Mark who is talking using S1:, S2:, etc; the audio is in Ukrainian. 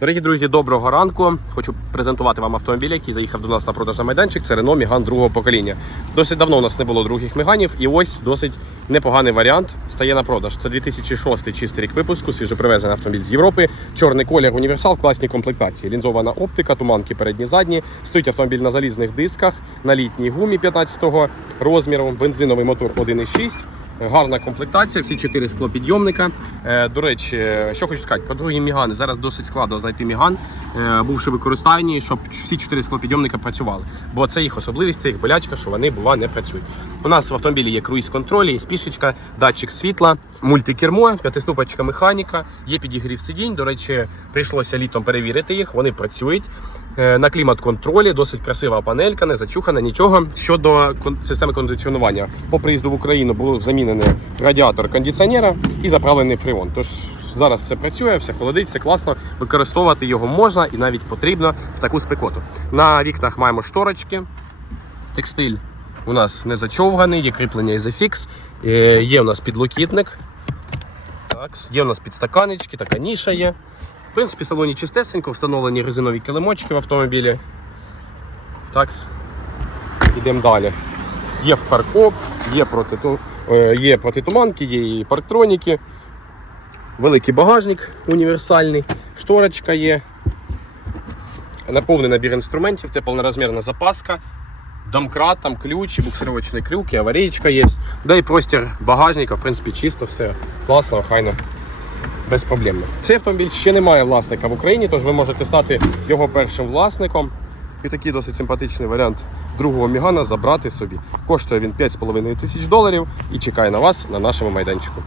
S1: Дорогі друзі, доброго ранку. Хочу презентувати вам автомобіль, який заїхав до нас на продаж на майданчик. Це Renault Megane другого покоління. Досить давно у нас не було других меганів, і ось досить непоганий варіант стає на продаж. Це 2006 чистий рік випуску, свіжопривезений автомобіль з Європи. Чорний колір, універсал в класній комплектації. Лінзована оптика, туманки передні задні. Стоїть автомобіль на залізних дисках, на літній гумі 15-го розміру, бензиновий мотор 1,6. Гарна комплектація, всі чотири склопідйомника. Е, До речі, що хочу сказати, про другі мігани. Зараз досить складно знайти міган, е, бувши в використанні, щоб всі чотири склопідйомника працювали. Бо це їх особливість, це їх болячка, що вони бува не працюють. У нас в автомобілі є круїз-контроль, є спішечка, датчик світла, мультикермо, п'ятиступочка механіка, є підігрів сидінь. До речі, прийшлося літом перевірити їх. Вони працюють. Е, На клімат-контролі досить красива панелька, не зачухана, нічого. Щодо системи кондиціонування, по приїзду в Україну було замінений радіатор кондиціонера і заправлений фреон. Тож зараз все працює, все холодить, все класно. Використовувати його можна і навіть потрібно в таку спекоту. На вікнах маємо шторочки, текстиль у нас не зачовганий, є кріплення Isofix, е, є у нас підлокітник. Так, є у нас підстаканечки, така ніша є. В принципі, в салоні чистесенько, встановлені резинові килимочки в автомобілі. Так, йдемо далі. Є фаркоп, є, протиту... е, є протитуманки, є і парктроніки. Великий багажник універсальний, шторочка є. Наповний набір інструментів, це повнорозмірна запаска, домкрат, там ключ, буксировочний крюк, і аварійка є. Да і простір багажника, в принципі, чисто, все класно, охайно, безпроблемно. Цей автомобіль ще не має власника в Україні, тож ви можете стати його першим власником. І такий досить симпатичний варіант другого Мігана забрати собі. Коштує він 5,5 тисяч доларів і чекає на вас на нашому майданчику.